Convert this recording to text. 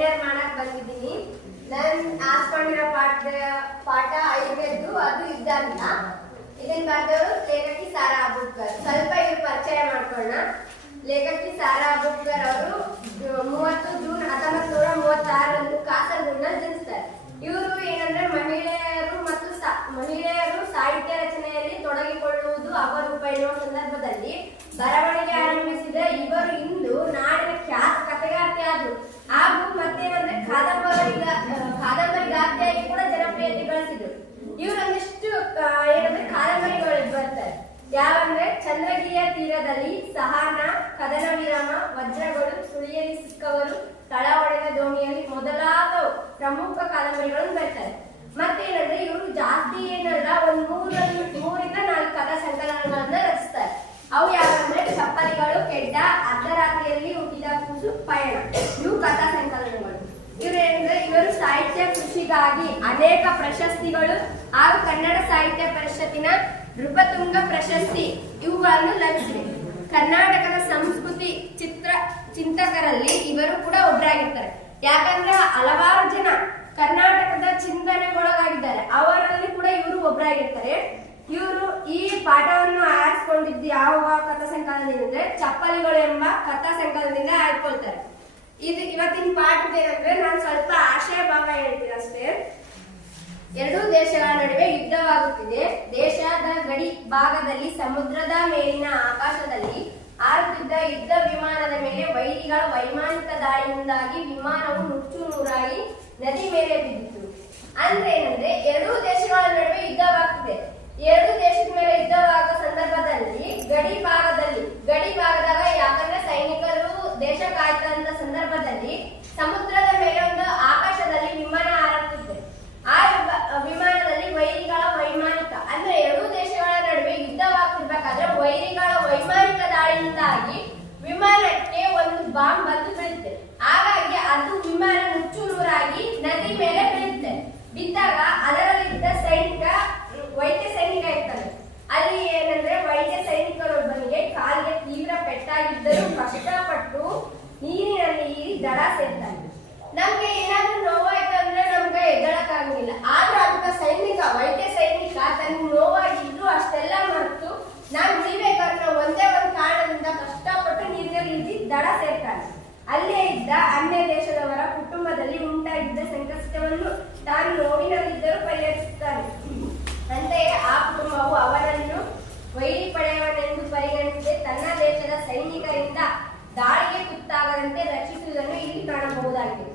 Webinar ಮಾಡಕ್ ಬಂದಿದ್ದೀನಿ. ನನ್ ಆಸ್ಕೊಂಡಿರೋ ಪಾಠ ಪಾಠ ಐದನೇದ್ದು ಅದು ಅಂತ ಇದನ್ನ ಬರೆದವರು ಲೇಖಕಿ ಸಾರಾ ಅಬುಡ್ಕರ್ ಸ್ವಲ್ಪ ಇವ್ರು ಪರಿಚಯ ಮಾಡ್ಕೊಳ್ಳೋಣ. ಲೇಖಕಿ ಸಾರಾ ಅಬುಡ್ಕರ್ ಚಂದ್ರಗಿರಿಯ ತೀರದಲ್ಲಿ ಸಹಾನ ಕದನ ವಿರಾಮ ವಜ್ರಗಳು ಸುಳಿಯಲ್ಲಿ ಸಿಕ್ಕವರು ತಳ ಒಡೆದ ದೋಣಿಯಲ್ಲಿ ಮೊದಲಾದ ಪ್ರಮುಖ ಕಾದಂಬರಿಗಳನ್ನು ಬರ್ತಾರೆ ಮತ್ತೇನಂದ್ರೆ ಇವರು ಜಾಸ್ತಿ ಏನಲ್ಲ, ಒಂದ್ ಮೂರಲ್ಲಿ ಮೂರಿಂದ ನಾಲ್ಕು ಕಥಾ ಸಂಕಲನಗಳನ್ನ ರಚಿಸ್ತಾರೆ. ಅವು ಯಾವಂದ್ರೆ ಚಪ್ಪಲಿಗಳು, ಕೆಡ್ಡ, ಅರ್ಧರಾತ್ರಿಯಲ್ಲಿ ಹುಟ್ಟಿದ ಕೂಸು, ಪಯಣ. ಇವು ಕಥಾ ಸಂಕಲನಗಳು ಇವರು ಏನಂದ್ರೆ, ಇವರು ಸಾಹಿತ್ಯ ಕೃಷಿಗಾಗಿ ಅನೇಕ ಪ್ರಶಸ್ತಿಗಳು ಹಾಗೂ ಕನ್ನಡ ಸಾಹಿತ್ಯ ಪರಿಷತ್ತಿನ ನೃಪತುಂಗ ಪ್ರಶಸ್ತಿ, ಇವುಗಳನ್ನು ಲಭಿಸಿದೆ ಕರ್ನಾಟಕದ ಸಂಸ್ಕೃತಿ, ಚಿತ್ರ, ಚಿಂತಕರಲ್ಲಿ ಇವರು ಕೂಡ ಒಬ್ಬರಾಗಿರ್ತಾರೆ. ಯಾಕಂದ್ರೆ ಹಲವಾರು ಜನ ಕರ್ನಾಟಕದ ಚಿಂತನೆಗೊಳಗಾಗಿದ್ದಾರೆ. ಅವರಲ್ಲಿ ಕೂಡ ಇವರು ಒಬ್ಬರಾಗಿರ್ತಾರೆ. ಇವರು ಈ ಪಾಠವನ್ನು ಆರಿಸಿಕೊಂಡಿದ್ದು ಯಾವ ಕಥಾ ಸಂಕಲನದಿಂದ ಅಂದ್ರೆ ಚಪ್ಪಲಿಗಳು ಎಂಬ ಕಥಾ ಸಂಕಲನದಿಂದ ಆಯ್ಕೊಳ್ತಾರೆ. ಇದು ಇವತ್ತಿನ ಪಾಠದ ಏನಂದ್ರೆ ನಾನು ಸ್ವಲ್ಪ ಆಶಯ ಭಾಗ ಹೇಳ್ತೀನಿ ಅಷ್ಟೇ. ಎರಡೂ ದೇಶಗಳ ನಡುವೆ ಯುದ್ಧವಾಗುತ್ತಿದೆ. ದೇಶದ ಗಡಿ ಭಾಗದಲ್ಲಿ ಸಮುದ್ರದ ಮೇಲಿನ ಆಕಾಶದಲ್ಲಿ ಆರುತ್ತಿದ್ದ ಯುದ್ಧ ವಿಮಾನದ ಮೇಲೆ ವೈರಿಗಳ ವೈಮಾನಿಕ ದಾಳಿಯಿಂದಾಗಿ ವಿಮಾನವು ನುಚ್ಚು ನೂರಾಗಿ ನದಿ ಮೇಲೆ ಬಿದ್ದಿತು ಅಂದ್ರೆ ಏನಂದ್ರೆ ಎರಡೂ ದೇಶಗಳ ನಡುವೆ ಯುದ್ಧವಾಗ್ತಿದೆ ಎರಡು ದೇಶದ ಮೇಲೆ ಯುದ್ಧವಾಗುವ ಸಂದರ್ಭದಲ್ಲಿ ಗಡಿ ಭಾಗದಲ್ಲಿ ಗಡಿ ಭಾಗದಾಗ ಯಾಕಂದ್ರೆ ಸೈನಿಕರು ದೇಶ ಕಾಯ್ತಂತ ಸಂದರ್ಭದಲ್ಲಿ ಸಮುದ್ರದ ಮೇಲೆ ಒಂದು ಆಕಾಶದಲ್ಲಿ ವಿಮಾನ ಹಾರುತ್ತಿದೆ ಆ ವಿಮ- ವಿಮಾನದಲ್ಲಿ ವೈರಿಗಳ ವೈಮಾನಿಕ ಅಂದ್ರೆ ಎರಡೂ ದೇಶಗಳ ನಡುವೆ ಯುದ್ಧವಾಗ್ತಿರ್ಬೇಕಾದ್ರೆ ವೈರಿಗಳ ವೈಮಾನಿಕ ದಾಳಿಯಿಂದಾಗಿ ವಿಮಾನಕ್ಕೆ ಒಂದು ಬಾಂಬ್ ಬಂದು ಬೀಳುತ್ತೆ ಹಾಗಾಗಿ ಅದು ವಿಮಾನ ನುಚ್ಚು ನೂರಾಗಿ ನದಿ ಮೇಲೆ ಬೀಳುತ್ತೆ ಬಿದ್ದಾಗ ಅದರಲ್ಲಿದ್ದ ಸೈನಿಕ ವೈದ್ಯ ಸೈನಿಕ ಇರ್ತಾನೆ ಅಲ್ಲಿ ಏನಂದ್ರೆ ವೈದ್ಯ ಸೈನಿಕರೊಬ್ಬನಿಗೆ ಕಾಲಿಗೆ ತೀವ್ರ ಪೆಟ್ಟಾಗಿದ್ದರೂ ಕಷ್ಟಪಟ್ಟು ನೀರಿನಲ್ಲಿ ಈರಿ ದಡ ಸೇರ್ತಾನೆ ನಮ್ಗೆ ಏನಾದ್ರೂ ನೋವಾಯ್ತು ಅಂದ್ರೆ ನಮ್ಗೆ ಎದ್ದಳಕ್ಕಾಗಂಗಿಲ್ಲ ಆದ್ರೂ ಅದಕ್ಕ ಸೈನಿಕ, ವೈದ್ಯ ಸೈನಿಕ ತನ್ನ ನೋವಾಗಿದ್ರು ಅಷ್ಟೆಲ್ಲ ಮರೆತು ನಾನ್ ಉಳಿಬೇಕಾದ್ರೆ ಒಂದೇ ಒಂದು ಕಾರಣದಿಂದ ಕಷ್ಟಪಟ್ಟು ನೀರಿನಲ್ಲಿ ಈರಿ ದಡ ಸೇರ್ತಾನೆ ಅಲ್ಲೇ ಇದ್ದ ಅನ್ಯ ದೇಶದವರ ಕುಟುಂಬದಲ್ಲಿ ಉಂಟಾಗಿದ್ದ ಸಂಕಷ್ಟವನ್ನು ತಾನು ನೋವಿನಲ್ಲಿದ್ದರೂ ಪರಿಹರಿಸುತ್ತಾನೆ ಅಂತೆಯೇ ಆ Gracias.